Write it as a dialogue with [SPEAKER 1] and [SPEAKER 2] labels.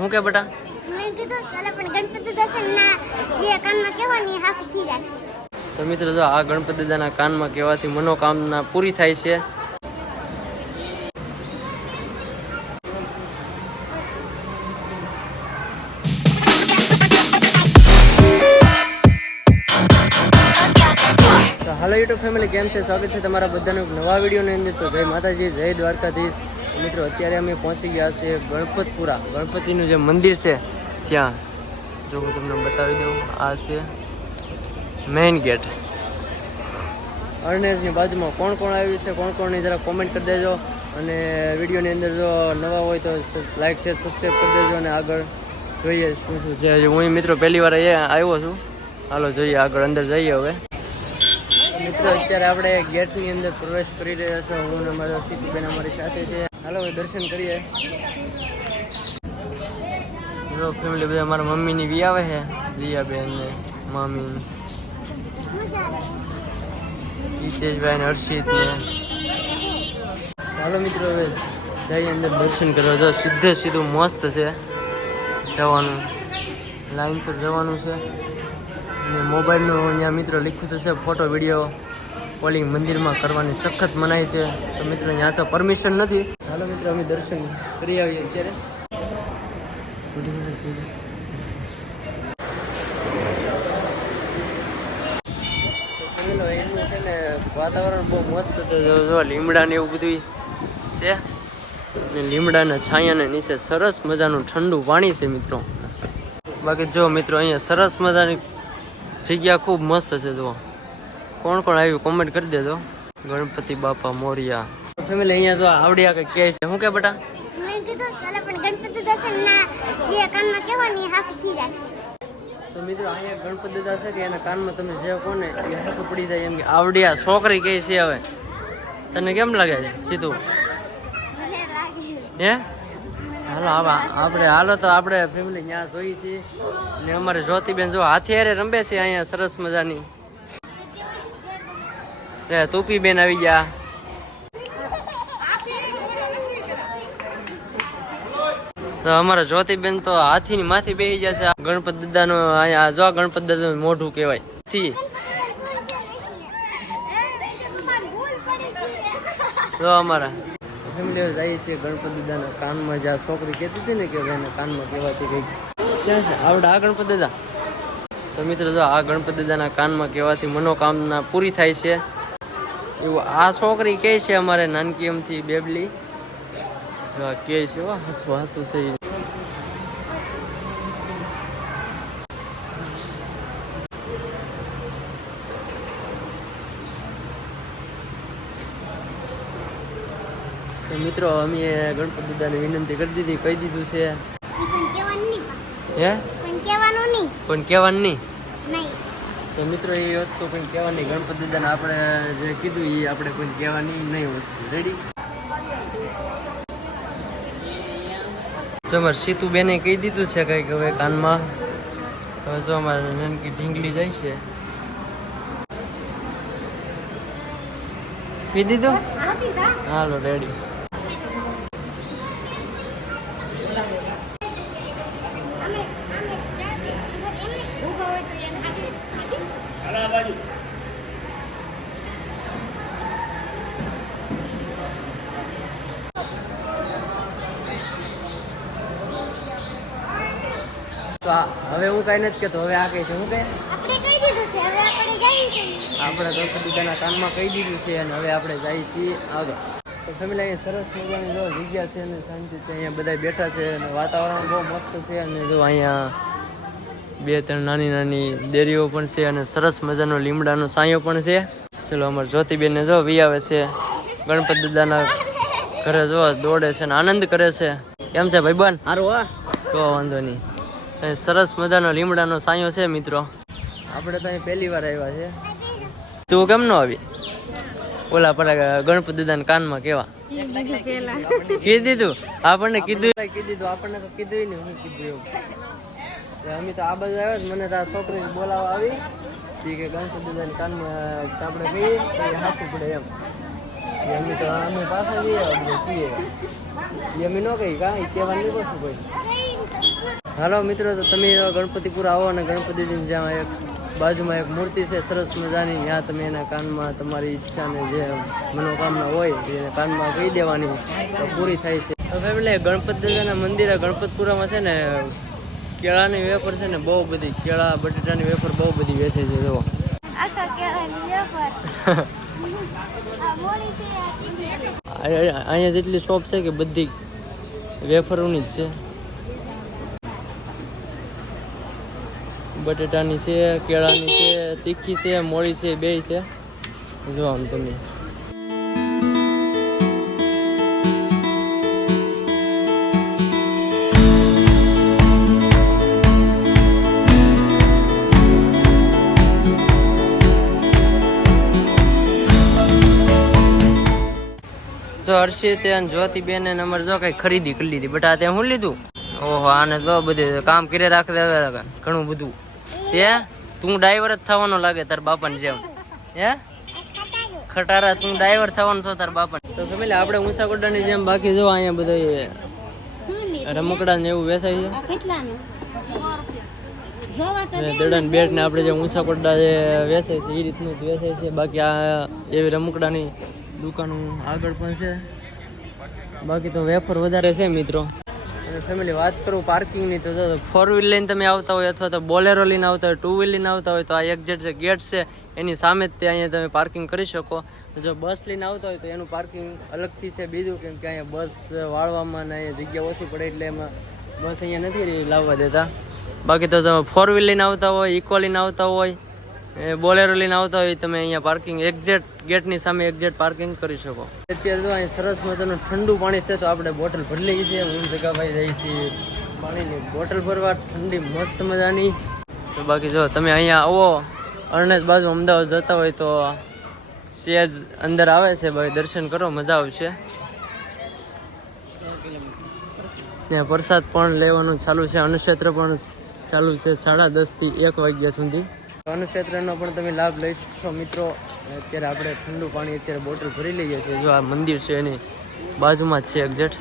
[SPEAKER 1] શું કે બેટા?
[SPEAKER 2] મેં કીધું ચાલો પણ ગણપતિ દર્શન ના જે કાનમાં કહેવાની હાસુ થઈ જશે.
[SPEAKER 1] તો મિત્રો જો આ ગણપતિ દાદાના કાનમાં કહેવાથી મનોકામના પૂરી થાય છે. તો હાલો યુટ્યુબ ફેમિલી કેમ છે? સ્વાગત છે તમારા બધાનું નવા વિડીયોની અંદર. તો જય માતાજી જય દ્વારકાધીશ. મિત્રો, અત્યારે અમે પહોંચી ગયા છે ગણપતપુરા. ગણપતિનું જે મંદિર છે ત્યાં. જો હું તમને બતાવી દઉં, આ છે મેઇન ગેટ અરણેજની બાજુમાં કોણ કોણ આવ્યું છે, કોણ કોણની જરા કોમેન્ટ કરી દેજો. અને વિડીયોની અંદર જો નવા હોય તો લાઈક શેર સબસ્ક્રાઈબ કરી દેજો અને આગળ જોઈએ શું શું છે. હું મિત્રો પહેલી વાર અહીંયા આવ્યો છું. હાલો, જોઈએ આગળ અંદર જઈએ હવે. મિત્રો, અત્યારે આપણે ગેટની અંદર પ્રવેશ કરી રહ્યા છો હું અને મારો સીતુબેન અમારી સાથે છે. હાલો દર્શન કરીએ. જો ફેમિલી બધા મારા મમ્મીની વી આવે છે. રિયાબેન ને મમ્મી હિતેશભાઈ ને હર્ષિત ને. હાલો મિત્રો, હવે જઈ અંદર દર્શન કરવા. જો સીધે સીધું મસ્ત છે જવાનું. લાઇનસર જવાનું છે. અને મોબાઈલનું અહીંયા મિત્રો લખ્યું તો છે ફોટો વીડિયો કોલિંગ મંદિરમાં કરવાની સખત મનાય છે. તો મિત્રો, અહીંયા તો પરમિશન નથી. મિત્રો અમે દર્શન કરી આવીએ અત્યારે. એનું છે ને વાતાવરણ બહુ મસ્ત છે. જો લીમડા એવું બધું છે. ને લીમડાના છાયાને નીચે સરસ મજાનું ઠંડુ પાણી છે, મિત્રો. બાકી જો, મિત્રો, અહીંયા સરસ મજાની જગ્યા ખૂબ મસ્ત છે, જુઓ. કોણ કોણ આવ્યું? કોમેન્ટ કરી દેજો. ગણપતિ બાપા મોરિયા. ફેમિલી અહીંયા જો આવડ્યા કે કહે છે. શું કે બેટા?
[SPEAKER 2] મેં કીધું ચાલો પણ ગણપતિ દર્શન ના જે કાનમાં કહેવાની હાસુ થઈ જાય
[SPEAKER 1] તો મિત્રો અહીંયા ગણપતિ દાદા છે કે એના કાનમાં તમે જે કોને એ હાસું પડી જાય એમ કે આવડ્યા છોકરી કહે છે હવે. તને કેમ લાગે છે સીધું? હે? હાલો આવા આપણે હાલો તો આપણે ફેમિલી ત્યાં જોઈ છીએ. ને અમારે જ્યોતિબેન જો હાથિયારે રમે છે અહીંયા સરસ મજાની. એ તુપી બેન આવી ગયા. અમારા જ્યોતિબેન તો હાથીની માથી બેસી જશે આ દાદા દાદાનો અહીંયા જો આ દાદા નું મોઢું કહેવાય. જો અમારા. ફેમિલી જઈએ છીએ ગણપતિ દાદાના કાનમાં જ્યાં છોકરી કહેતી હતી ને કે કાનમાં કહેવાતી ક્યાં છે? આવડે આ ગણપત દાદા? તો મિત્રો જો આ ગણપત દાદાના કાનમાં કહેવાથી મનોકામના પૂરી થાય છે. એવું આ છોકરી કહે છે અમારે નાનકી એમથી બેબલી. કહે છે હો હસવું હસવું છે. મિત્રો અમે ગણપતિ દાદાને વિનંતી કરી દીધી કહી દીધું છે.
[SPEAKER 2] પણ
[SPEAKER 1] હે?
[SPEAKER 2] પણ કહેવાનું નહીં.
[SPEAKER 1] પણ તો મિત્રો એ વસ્તુ કોઈ કહેવાની ગણપતિ દાદાને આપણે જે કીધું એ આપણે કોઈ કહેવાની નહીં વસ્તુ. રેડી જો અમારે સીતુબેને કહી દીધું છે કંઈક હવે કાનમાં. હવે જો અમારે નાનકી ઢીંગલી જાય છે. કહી દીધું? હાલો રેડી તો હવે હું કાંઈ નથી કેતો હવે આ કઈ છે હું કે
[SPEAKER 2] આપણે
[SPEAKER 1] તો બીજાના કાનમાં કહી દીધું છે અને હવે આપણે જઈએ છીએ આગળ. તો ફેમિલી અહીંયા સરસ મજાની જો જગ્યા છે અને શાંતિ છે અહીંયા બધા બેઠા છે અને વાતાવરણ બહુ મસ્ત છે અને જો અહીંયા બે ત્રણ નાની નાની દેરીઓ પણ છે અને સરસ મજાનો લીમડાનો સાંયો પણ છે. ચલો અમારે જ્યોતિબેનને જો વી આવે છે. ગણપત દાદાના ઘરે જો દોડે છે અને આનંદ કરે છે. કેમ છે ભાઈબંધ? સારું હા. તો વાંધો નહીં. સરસ મજાનો લીમડાનો સાંયો છે મિત્રો. આપણે તો અહીં પહેલી વાર આવ્યા છે. તું કેમ નો આવી? ઓલા પર ગણપતિ દાદાના કાનમાં કેવા? કીધું તું આપણને કીધું કીધું આપણને તો કીધું ને હું કીધું એવું. અમે તો આ બાજુ આવ્યા મને તો આ છોકરી બોલાવા આવી. કે ગણપતિ દાદાના કાનમાં આપણે કહીએ તો એ હાથું પડે એમ. અમે તો અમે પાછા જઈએ આપણે કહીએ અમે ન કહી કાંઈ કહેવાનું નહીં કશું કોઈ. હાલો મિત્રો તો તમે ગણપતિપુર આવો અને ગણપતિજીની જ્યાં એક બાજુમાં એક મૂર્તિ છે સરસ મજાની ત્યાં તમે એના કાનમાં તમારી ઈચ્છાને જે મનોકામના હોય એને કાનમાં કહી દેવાની. તો પૂરી થાય છે. તો ફેમિલી ગણપતિ દાદાના મંદિરે ગણપતપુરામાં છે ને કેળાની વેફર છે ને બહુ બધી કેળા બટેટાની વેફર બહુ બધી વેચે છે જુઓ. અહીંયા જેટલી શોપ છે કે બધી વેફરોની જ છે. બટેટાની છે, કેળાની છે, તીખી છે, મોળી છે બે છે. જો આમ તમે. જો હર્ષિત અને જ્યોતિબેન ને અમારે જો કઈ ખરીદી કરી લીધી. બટ આ ત્યાં હું લીધું? ઓહો, આને તો બધું કામ કરે રાખે ઘણું બધું. તે તું ડ્રાઈવર જ થવાનો લાગે તાર બાપાને જેમ. હે? ખટારા, તું ડ્રાઈવર થવાનો છો તાર બાપા તો ફેમિલી, આપણે ઊંસાકોટાની જેમ બાકી જો અહીંયા બધા રમકડા ને એવું વેચાય છે. દડન બેટ ને આપણે જે પડડા જે વેચાય છે, એ રીતનું જ વેચાય છે. બાકી આ એવી રમકડાની દુકાનો આગળ પણ છે. બાકી તો વેફર વધારે છે મિત્રો. અને ફેમિલી વાત કરું પાર્કિંગની તો ફોર વ્હીલ લઈને તમે આવતા હોય અથવા તો બોલેરો લઈને આવતા હોય ટુ વ્હીલ લઈને આવતા હોય, તો આ એક્ઝેટ જે ગેટ છે, એની સામે જ તે અહીંયા તમે પાર્કિંગ કરી શકો. જો બસ લઈને આવતા હોય તો એનું પાર્કિંગ અલગથી છે. બીજું કેમ કે અહીંયા બસ વાળવામાં ને અહીંયા જગ્યા ઓછી પડે એટલે એમાં બસ અહીંયા નથી લાવવા દેતા. બાકી તો તમે ફોર વ્હીલ લઈને આવતા હોય ઇકો લઈને આવતા હોય એ બોલેરો લઈને આવતા હોય તમે અહીંયા પાર્કિંગ એક્ઝેક્ટ ગેટની સામે એક્ઝેક્ટ પાર્કિંગ કરી શકો. અત્યારે તો અહીં સરસ મજાનું ઠંડુ પાણી છે તો આપણે બોટલ ભરી લઈએ છીએ હું જગાભાઈ જઈએ છીએ પાણીની બોટલ ભરવા. ઠંડી મસ્ત મજાની. તો બાકી જો તમે અહીંયા આવો અરણેજ બાજુ અમદાવાદ જતા હોય તો સેજ અંદર આવે છે ભાઈ દર્શન કરો મજા આવશે. ત્યાં પ્રસાદ પણ લેવાનું ચાલુ છે અન્નક્ષેત્ર પણ ચાલુ છે સાડા દસથી એક વાગ્યા સુધી. અન્નક્ષેત્રનો પણ તમે લાભ લઈ શકો મિત્રો. અત્યારે આપણે ઠંડુ પાણી અત્યારે બોટલ ભરી લઈએ છીએ. જો આ મંદિર છે એની બાજુમાં જ છે એક્ઝેક્ટ